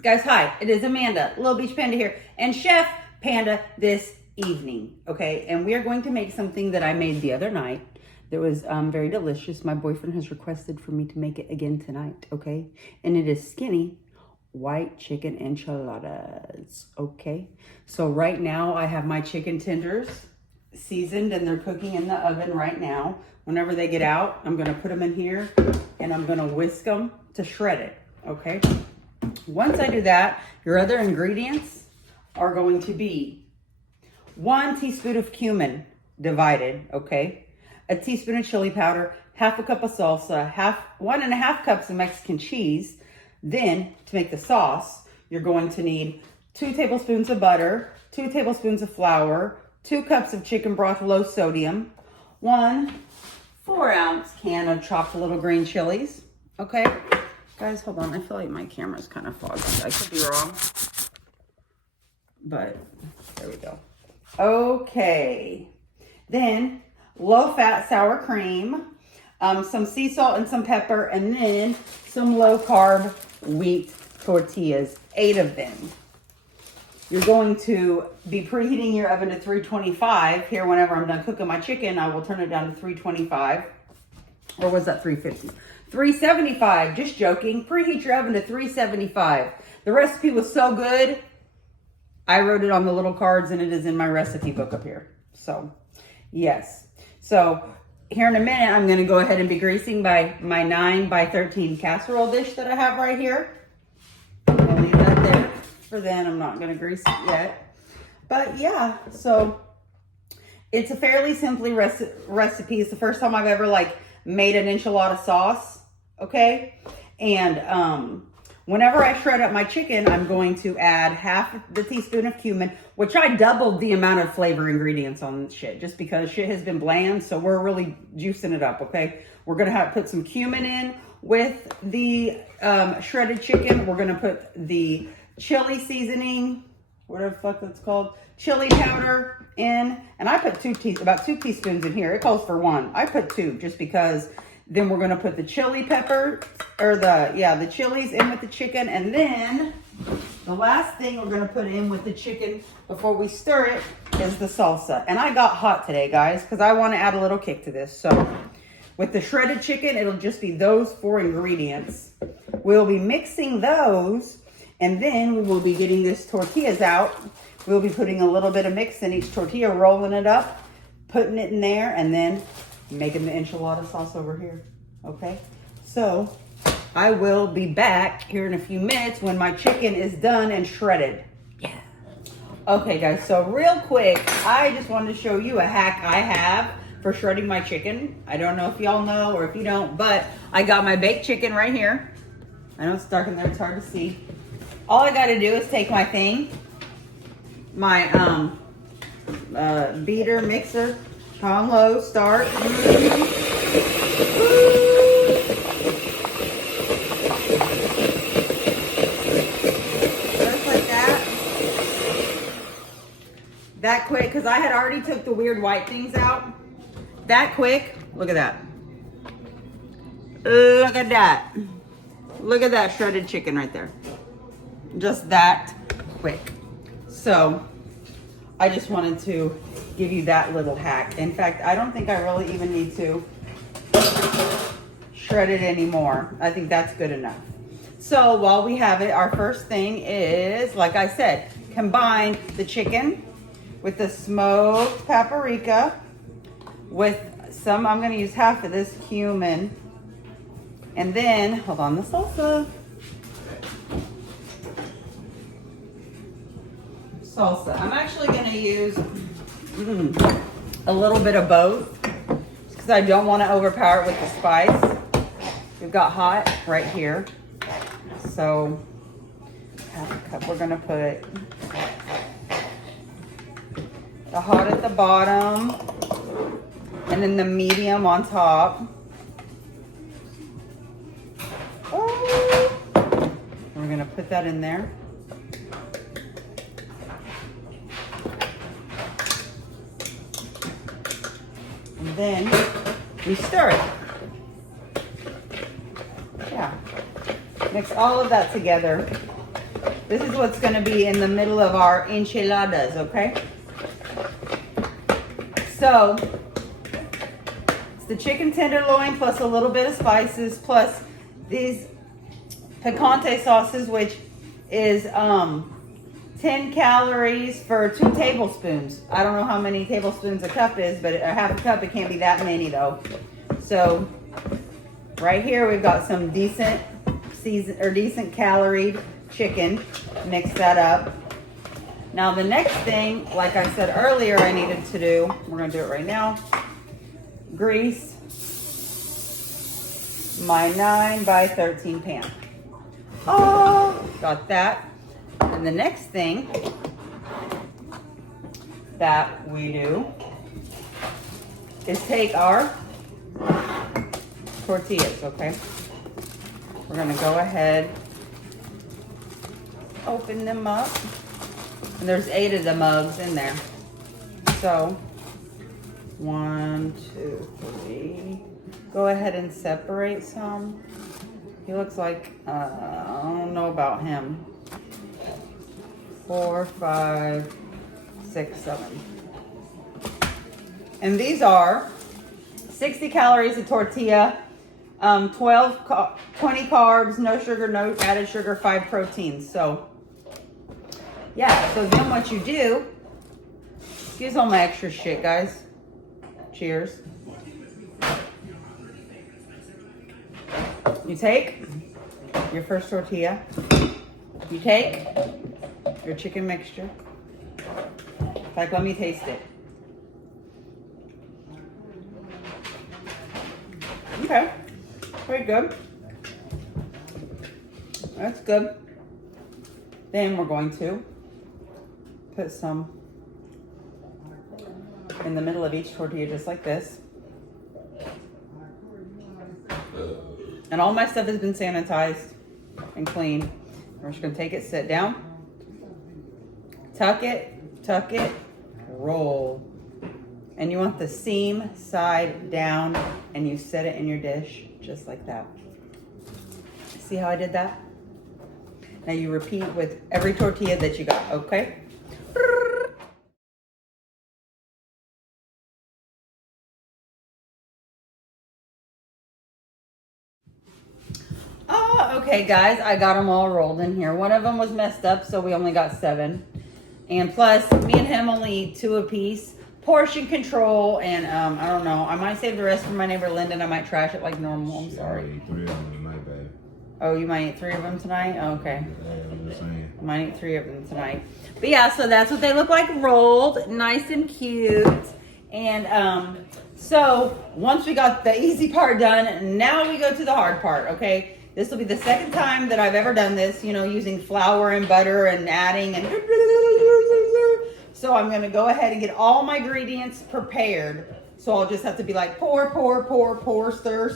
Guys, hi, it is Amanda, Little Beach Panda here, and Chef Panda this evening, okay? And we are going to make something that I made the other night that was very delicious. My boyfriend has requested for me to make it again tonight, okay? And it is skinny white chicken enchiladas, okay? So right now I have my chicken tenders seasoned and they're cooking in the oven right now. Whenever they get out, I'm gonna put them in here and I'm gonna whisk them to shred it, okay? Once I do that, your other ingredients are going to be 1 teaspoon of cumin divided, okay? A teaspoon of chili powder, half a cup of salsa, 1.5 cups of Mexican cheese. Then to make the sauce, you're going to need 2 tablespoons of butter, 2 tablespoons of flour, 2 cups of chicken broth, low sodium, 1 4-ounce can of chopped little green chilies, okay? Guys, hold on. I feel like my camera's kind of foggy. I could be wrong. But there we go. Okay. Then low-fat sour cream, some sea salt and some pepper, and then some low-carb wheat tortillas, 8 of them. You're going to be preheating your oven to 325. Here, whenever I'm done cooking my chicken, I will turn it down to 325. Or was that 350? 375, just joking. Preheat your oven to 375. The recipe was so good, I wrote it on the little cards and it is in my recipe book up here. So, yes. So, here in a minute, I'm going to go ahead and be greasing my 9 by 13 casserole dish that I have right here. I'll leave that there for then. I'm not going to grease it yet. But yeah, so it's a fairly simple recipe. It's the first time I've ever made an enchilada sauce, okay? And whenever I shred up my chicken, I'm going to add half the teaspoon of cumin, which I doubled the amount of flavor ingredients on shit, just because shit has been bland, so we're really juicing it up, okay? We're gonna put some cumin in with the shredded chicken. We're gonna put the chili seasoning, whatever the fuck that's called, chili powder in, and I put about 2 teaspoons in here. It calls for 1. I put 2 just because. Then we're gonna put the chili pepper, or the chilies in with the chicken, and then the last thing we're gonna put in with the chicken before we stir it is the salsa. And I got hot today, guys, because I want to add a little kick to this. So with the shredded chicken, it'll just be those 4 ingredients. We'll be mixing those, and then we will be getting this tortillas out. We'll be putting a little bit of mix in each tortilla, rolling it up, putting it in there, and then making the enchilada sauce over here, okay? So I will be back here in a few minutes when my chicken is done and shredded. Yeah. Okay, guys, so real quick, I just wanted to show you a hack I have for shredding my chicken. I don't know if y'all know or if you don't, but I got my baked chicken right here. I know it's dark in there, it's hard to see. All I gotta do is take my thing, my beater, mixer, on low, start. Just like that. That quick, because I had already took the weird white things out. That quick. Look at that. Look at that. Look at that shredded chicken right there. Just that quick. So I just wanted to give you that little hack. In fact, I don't think I really even need to shred it anymore. I think that's good enough. So while we have it, our first thing is, like I said, combine the chicken with the smoked paprika with some, I'm gonna use half of this cumin. And then, hold on, the salsa. Salsa. I'm actually gonna use a little bit of both because I don't want to overpower it with the spice. We've got hot right here, so half a cup. We're gonna put the hot at the bottom and then the medium on top. Oh. We're gonna put that in there. And then we stir it. Yeah. Mix all of that together. This is what's gonna be in the middle of our enchiladas, okay? So, it's the chicken tenderloin plus a little bit of spices plus these picante sauces, which is 10 calories for 2 tablespoons. I don't know how many tablespoons a cup is, but a half a cup, it can't be that many though. So, right here we've got some decent decent caloried chicken. Mix that up. Now the next thing, like I said earlier, I needed to do, we're gonna do it right now. Grease my 9 by 13 pan. Oh, got that. And the next thing that we do is take our tortillas, okay? We're gonna go ahead, open them up. And there's 8 of the mugs in there. So, 1, 2, 3. Go ahead and separate some. He looks like, I don't know about him. 4, 5, 6, 7. And these are 60 calories a tortilla, 20 carbs, no sugar, no added sugar, 5 proteins. So, yeah, so then what you do, excuse all my extra shit, guys. Cheers. You take your first tortilla. You take your chicken mixture. Like, let me taste it. Okay, pretty good. That's good. Then we're going to put some in the middle of each tortilla, just like this. And all my stuff has been sanitized and cleaned. We're just gonna take it, sit down, tuck it, roll. And you want the seam side down, and you set it in your dish just like that. See how I did that? Now you repeat with every tortilla that you got, okay? Okay, guys, I got them all rolled in here. One of them was messed up, so we only got 7. And plus, me and him only eat 2 apiece. Portion control, and I don't know. I might save the rest for my neighbor Lyndon. I might trash it like normal. I'm sorry. I eat 3 of them tonight, babe. Oh, you might eat 3 of them tonight? Oh, okay. Yeah, I'm just saying. I might eat 3 of them tonight. But yeah, so that's what they look like rolled. Nice and cute. And so once we got the easy part done, now we go to the hard part, okay? This will be the second time that I've ever done this, you know, using flour and butter and adding and... So I'm going to go ahead and get all my ingredients prepared. So I'll just have to be like, pour, stir,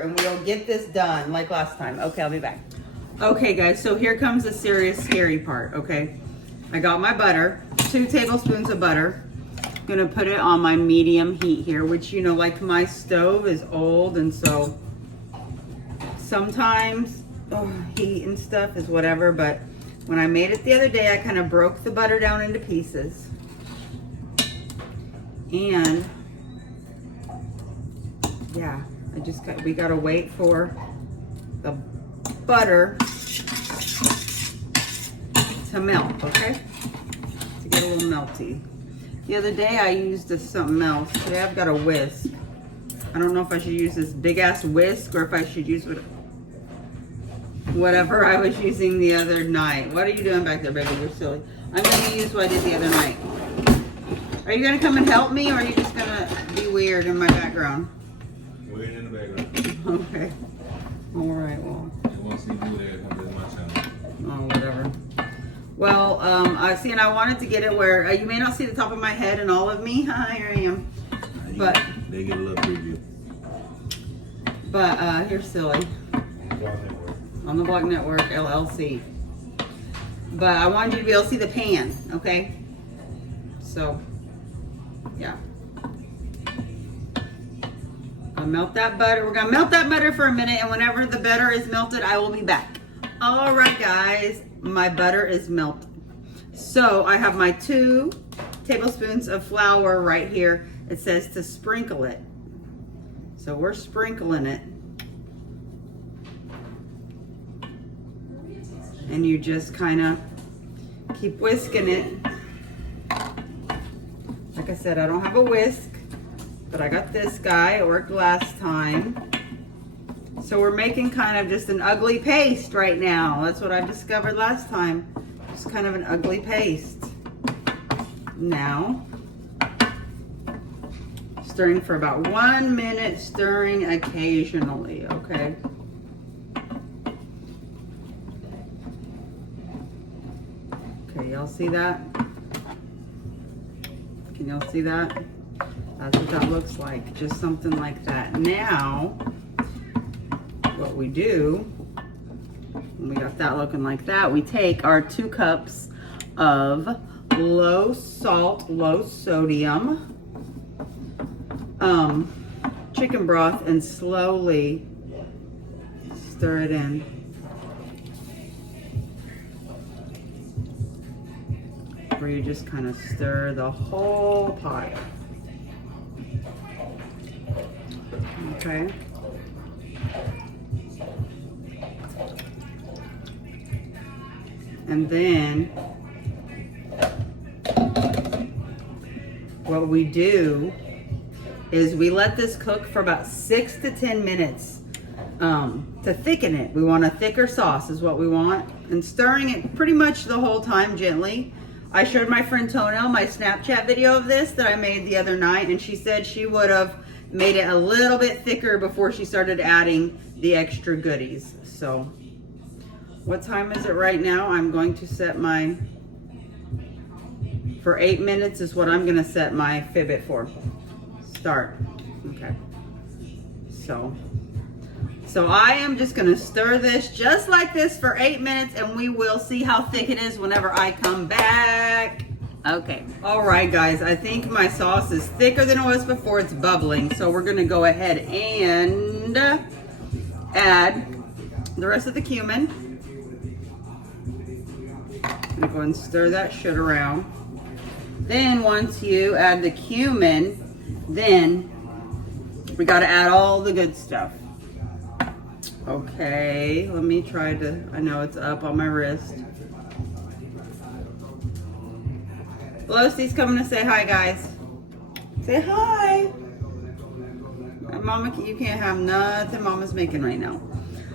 and we'll get this done like last time. Okay, I'll be back. Okay, guys, so here comes the serious, scary part, okay? I got my butter, 2 tablespoons of butter. I'm going to put it on my medium heat here, which, you know, like my stove is old, and so sometimes heat and stuff is whatever, but when I made it the other day, I kind of broke the butter down into pieces. And yeah, we gotta wait for the butter to melt, okay? To get a little melty. The other day I used something else. Today I've got a whisk. I don't know if I should use this big ass whisk or if I should use whatever I was using the other night. What are you doing back there, baby? You're silly. I'm going to use what I did the other night. Are you going to come and help me, or are you just going to be weird in my background? Weird in the background. Okay. All right, well. Once you do that, come to my channel. Oh, whatever. Well, I see, and I wanted to get it where you may not see the top of my head and all of me. Here I am. But they get a little preview. But here's silly. On the Block Network, LLC. But I wanted you to be able to see the pan, okay? So, yeah. I'll melt that butter. We're gonna melt that butter for a minute, and whenever the butter is melted, I will be back. All right, guys, my butter is melted. So I have my 2 tablespoons of flour right here. It says to sprinkle it. So we're sprinkling it. And you just kind of keep whisking it. Like I said, I don't have a whisk, but I got this guy. It worked last time. So we're making kind of just an ugly paste right now. That's what I discovered last time. Just kind of an ugly paste. Now, stirring for about 1 minute, stirring occasionally, okay? Okay, y'all see that? Can y'all see that? That's what that looks like, just something like that. Now, what we do, when we got that looking like that, we take our 2 cups of low salt, low sodium chicken broth and slowly stir it in. Where you just kind of stir the whole pot. Okay. And then what we do is we let this cook for about 6 to 10 minutes to thicken it. We want a thicker sauce is what we want. And stirring it pretty much the whole time gently. I showed my friend Tonel my Snapchat video of this that I made the other night, and she said she would have made it a little bit thicker before she started adding the extra goodies. So what time is it right now? I'm going to set my, for 8 minutes is what I'm gonna set my Fitbit for. Start, okay. So I am just gonna stir this just like this for 8 minutes, and we will see how thick it is whenever I come back. Okay, all right guys, I think my sauce is thicker than it was before. It's bubbling, so we're gonna go ahead and add the rest of the cumin. I'm gonna go and stir that shit around. Then once you add the cumin, then we gotta add all the good stuff. Okay, let me try to, I know it's up on my wrist. Velocity's coming to say hi, guys. Say hi. Mama, you can't have nothing Mama's making right now.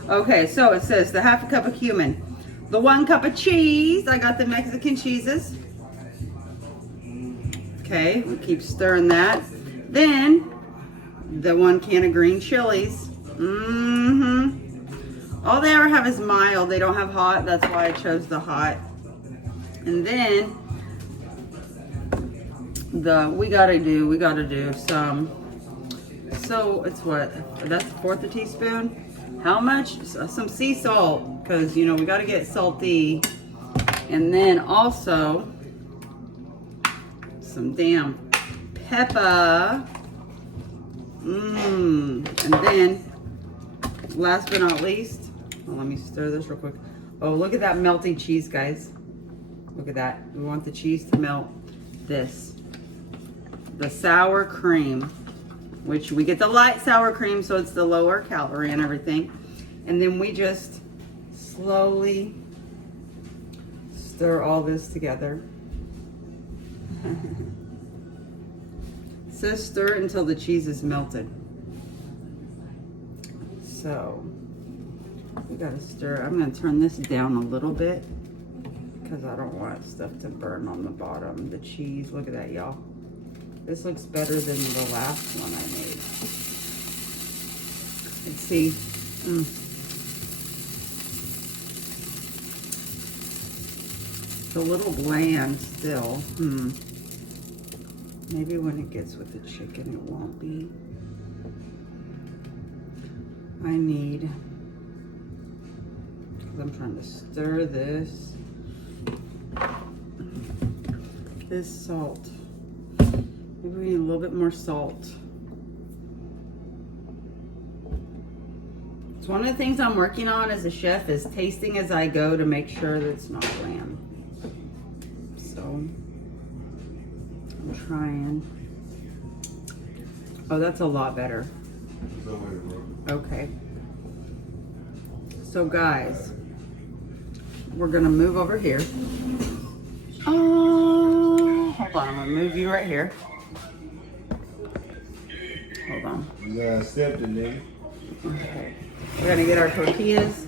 Okay, so it says the ½ cup of cumin, the 1 cup of cheese. I got the Mexican cheeses. Okay, we keep stirring that. Then the 1 can of green chilies. All they ever have is mild. They don't have hot. That's why I chose the hot. And then we gotta do some. So it's what? That's 1/4 a teaspoon. How much? Some sea salt, because you know we gotta get salty. And then also some damn pepper. And then last but not least, let me stir this real quick. Oh, look at that melting cheese, guys. Look at that. We want the cheese to melt. This, the sour cream, which we get the light sour cream, so it's the lower calorie and everything. And then we just slowly stir all this together. So stir it until the cheese is melted. So we gotta stir. I'm gonna turn this down a little bit because I don't want stuff to burn on the bottom. The cheese, look at that, y'all. This looks better than the last one I made. Let's see. It's a little bland still. Maybe when it gets with the chicken, it won't be. I need, because I'm trying to stir this salt. Maybe we need a little bit more salt. That's one of the things I'm working on as a chef is tasting as I go to make sure that it's not bland. So I'm trying. Oh, that's a lot better. Okay. So guys, we're gonna move over here. Hold on, I'm gonna move you right here. Hold on. You gotta accept it, nigga. Okay. We're gonna get our tortillas.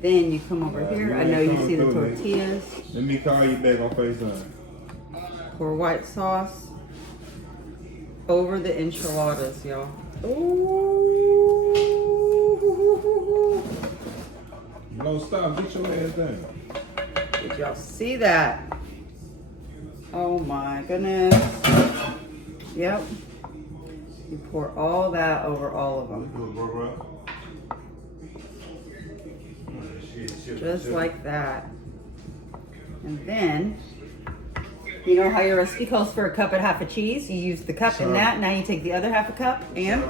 Then you come over here. I know you see the tortillas. Let me call you back on FaceTime. Pour white sauce over the enchiladas, y'all. Ooh. No, stop. Get your ass down. Did y'all see that? Oh my goodness. Yep. You pour all that over all of them. Just like that. And then, you know how your recipe calls for a cup and a half of cheese? You use the cup in that. Now you take the other half a cup and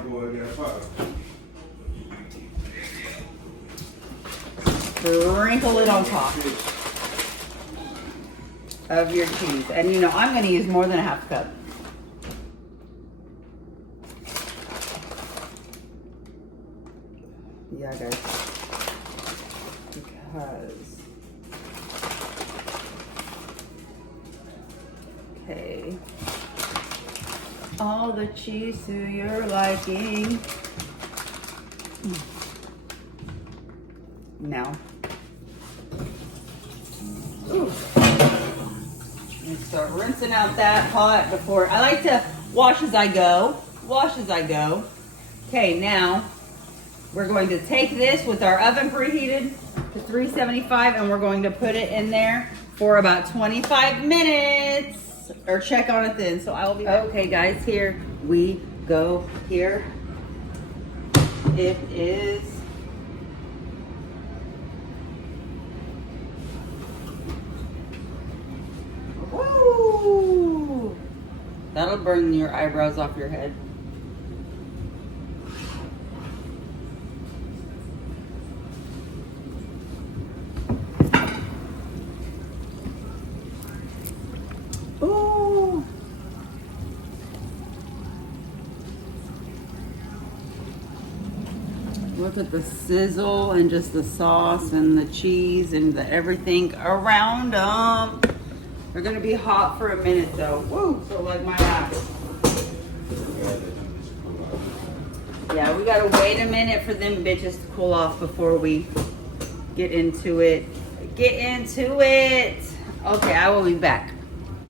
sprinkle it on top of your cheese. And you know, I'm going to use more than a half cup. Yeah, guys. Because. Okay. All the cheese to your liking. Now. Ooh. And start rinsing out that pot before. I like to wash as I go. Wash as I go. Okay, now we're going to take this with our oven preheated to 375 and we're going to put it in there for about 25 minutes or check on it then. So I will be back. Okay guys, here we go. Here it is. Woo! That'll burn your eyebrows off your head. Ooh! Look at the sizzle and just the sauce and the cheese and the everything around them. They're gonna be hot for a minute though. Woo! So like my ass. Yeah, we gotta wait a minute for them bitches to cool off before we get into it. Get into it. Okay, I will be back.